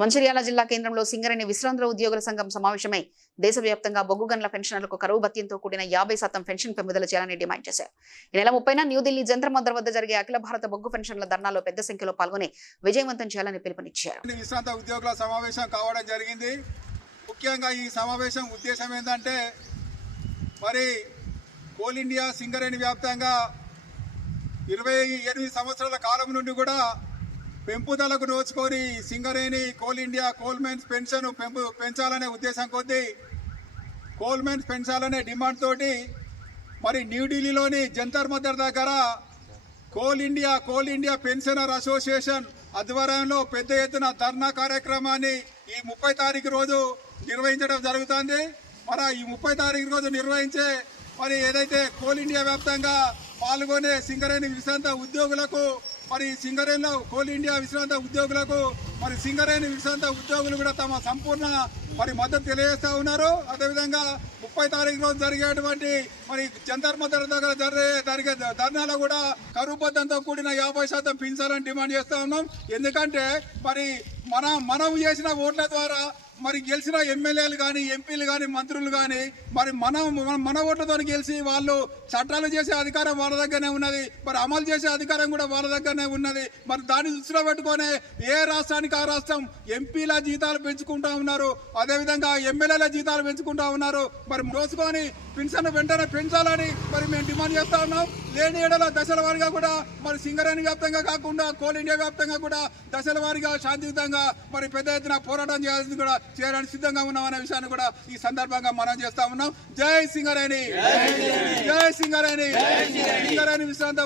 మంచిర్యాల జిల్లా కేంద్రంలో సింగరేణి విశ్రాంత ఉద్యోగుల సంఘం సమావేశమై దేశవ్యాప్తంగా బొగ్గు గనుల పెన్షనర్లకు కరువు భత్యంతో కూడిన 50% పెన్షన్ పెంపుదల చేయాలని డిమాండ్ చేశారు. ఈ నెల 30న న్యూఢిల్లీ జంతర్ మంతర్ వద్ద జరిగే అఖిల భారత బొగ్గు పెన్షన్ల ధర్నాలో పెద్ద సంఖ్యలో పాల్గొని విజయవంతం చేయాలని పిలుపునిచ్చారు. విశ్రాంత ఉద్యోగుల సమావేశం కావడం జరిగింది. ముఖ్యంగా ఈ సమావేశం ఉద్దేశం ఏంటంటే మరి కోల్ ఇండియా సింగరేణి వ్యాప్తంగా 28 సంవత్సరాల కాలం నుండి కూడా పెంపుదలకు నోచుకొని Singareni coal India coal mines pension పెంచాలనే ఉద్దేశం కొద్దీ కోల్ మైన్స్ పెంచాలనే డిమాండ్ తోటి మరి న్యూఢిల్లీలోని జంతర్ మంతర్ దగ్గర కోల్ ఇండియా పెన్షనర్ అసోసియేషన్ ఆధ్వర్యంలో పెద్ద ఎత్తున ధర్నా కార్యక్రమాన్ని ఈ 30 తారీఖు రోజు నిర్వహించడం జరుగుతుంది. మరి ఈ 30 తారీఖు రోజు నిర్వహించే మరి ఏదైతే కోల్ ఇండియా వ్యాప్తంగా పాల్గొనే సింగరేణి విశ్రాంత ఉద్యోగులకు మరి సింగరేణిలో కోల్ ఇండియా విశ్రాంత ఉద్యోగులకు మరి సింగరేణి విశ్రాంత ఉద్యోగులు కూడా తమ సంపూర్ణ మరి మద్దతు తెలియజేస్తూ ఉన్నారు. అదేవిధంగా 30 తారీఖు రోజు జరిగేటువంటి మరి జంతర్ మంతర్ దగ్గర జరిగే ధర్నాలో కూడా కరువు భత్యంతో కూడిన 50% పెంచాలని డిమాండ్ చేస్తూ ఉన్నాం. ఎందుకంటే మరి మనం చేసిన ఓట్ల ద్వారా మరి గెలిచిన ఎమ్మెల్యేలు కానీ ఎంపీలు కానీ మంత్రులు కానీ మరి మన ఓట్లతో గెలిచి వాళ్ళు చట్టాలు చేసే అధికారం వాళ్ళ దగ్గరనే ఉన్నది, మరి అమలు చేసే అధికారం కూడా వాళ్ళ దగ్గరనే ఉన్నది. మరి దాన్ని దృష్టిలో పెట్టుకొని ఏ రాష్ట్రానికి ఆ రాష్ట్రం ఎంపీల జీతాలు పెంచుకుంటా ఉన్నారు, అదేవిధంగా ఎమ్మెల్యేల జీతాలు పెంచుకుంటా ఉన్నారు. మరి మోసుకొని పెన్షన్ వెంటనే పెంచాలని మరి మేము డిమాండ్ చేస్తా ఉన్నాం. లేని ఏడల దశల వారీగా కూడా మరి సింగరేణి వ్యాప్తంగా కాకుండా కోల్ ఇండియా వ్యాప్తంగా కూడా దశల వారీగా శాంతియుతంగా మరి పెద్ద ఎత్తున పోరాటం చేయడానికి సిద్ధంగా ఉన్నామనే విషయాన్ని కూడా ఈ సందర్భంగా మనం చేస్తా ఉన్నాం. జై సింగరేణి, జై సింగరేణి, సింగరేణి విశ్రాంత